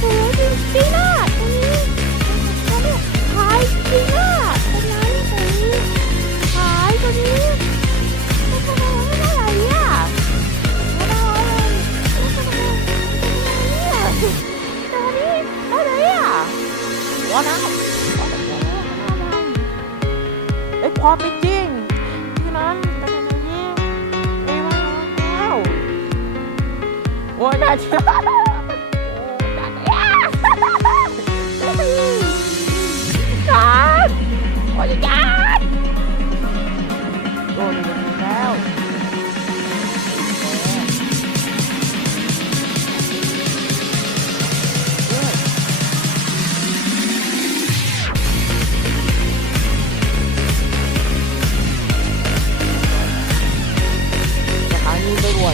สวยจริงจีน่าตรงนี้แล้วนี่ยขายจีน่าตรงนั้นตรงนี้ขายตรงนี้ไม่ทำไมไม่ได้อะไรเนี่ยไม่ได้เลยไม่ทำไมเนี่ยตรงนี้ได้เลยอะว่านะไอ้ความเป็นจริงที่นั้นเป็นอย่างนี้เอ้มาแล้วโอ้ยน่าเชื่อ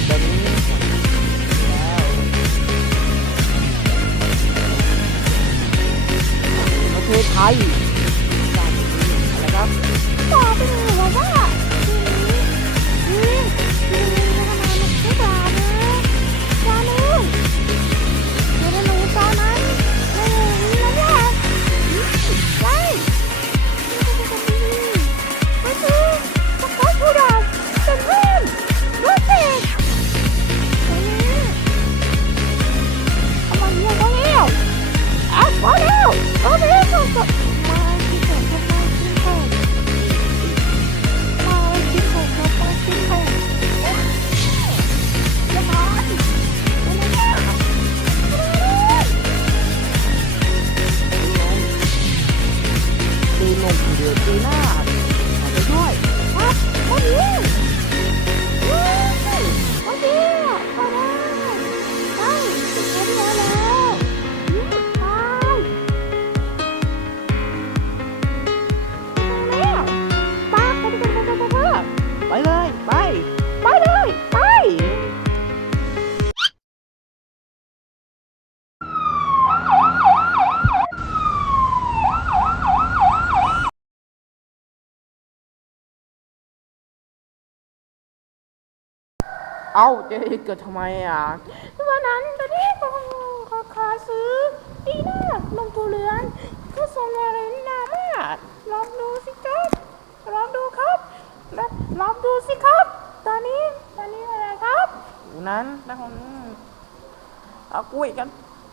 นี้ไปบวชแบบนี้แล้วประเทศไทย เอ้าเจ๊เกิดทำไมอะวันนั้นตอนนี้ก็ขอขอซื้อดีน่านมถั่วเหลืองก็ส่งมาเลยนามากลองดูสิครับลองดูครับและลองดูสิครับ ตอนนี้ตอนนี้อะไรครับนั้นนะคนเอากุยกัน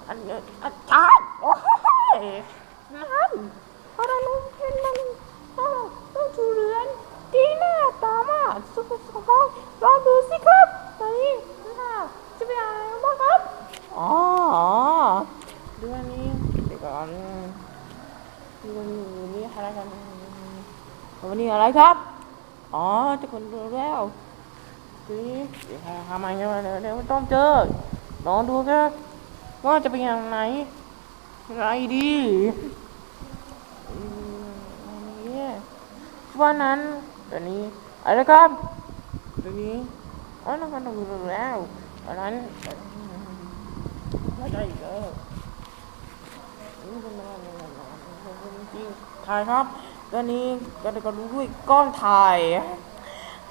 อันเนี้ยอันชาร์จโอ้ยนั่นเพราะเราเห็นมันอ้าวต้องถั่วเหลืองดีน่าตามากสุขสุขภาพลองดูสิครับตอนนี้น่าจะเป็นอะไรบ้างครับ อ๋ออ๋อดูอันนี้เดี๋ยวก่อน ดูอันนี้นี่อะไรกันวันนี้อะไรครับ อ๋อจะคนดูแล้วทีทำไมเนี่ยเดี๋ยวเดี๋ยวต้องเจอลองดูครับว่าจะเป็นยังไงไรดีวันนั้นเดี๋ยวนี้อะไรครับเดี๋ยวนี้อ๋อนั่นก็ดูแล้วอันนั้นไม่ได้อีกแล้วนี่เป็นอะไร ริงถ่ายครับ ตอนนี้ก็ได้ก็รู้ด้วยกล้องถ่าย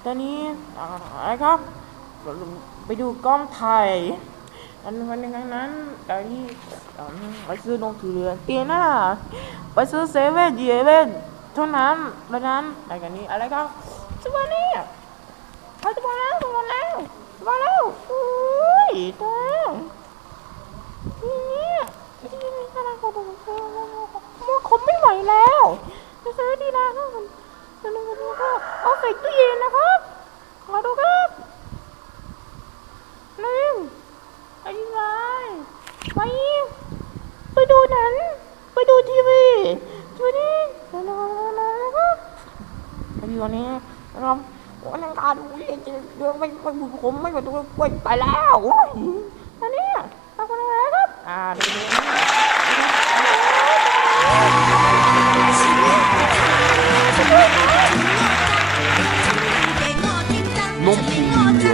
ตอนนี้อ่าอะไรครับ ไปดูกล้องถ่ายอันวันนึงนั้นตอนนี้อ่ไปซื้อนมถือเรือเตียน่าไปซื้อเซเว่นเยเว่นเท่านั้นแล้วนั้นอะไรกันนี้อะไรครับสวัสดีเขาจะมาแล้วจะมาแล้วจะมาแล้วอุ้ยตาย เนี่ยที่นี่กำลังกระโดดเซลล์ว่าคมไม่ไหวแล้วจะซื้อดีนะครับจะดูดูก็เอาใส่ตู้เย็นนะครับขอดูครับหนึ่งอะไรไปไปดูหนังไปดูทีวีทีนี้ ไอพี่วันนี้นะครับวันอังคารเรียนจะเรื่องไม่ไม่ผมไม่ไปตัวไปแล้วโอ้ยอันนี้ทำอะไรครับอ่าเดี๋ยว Non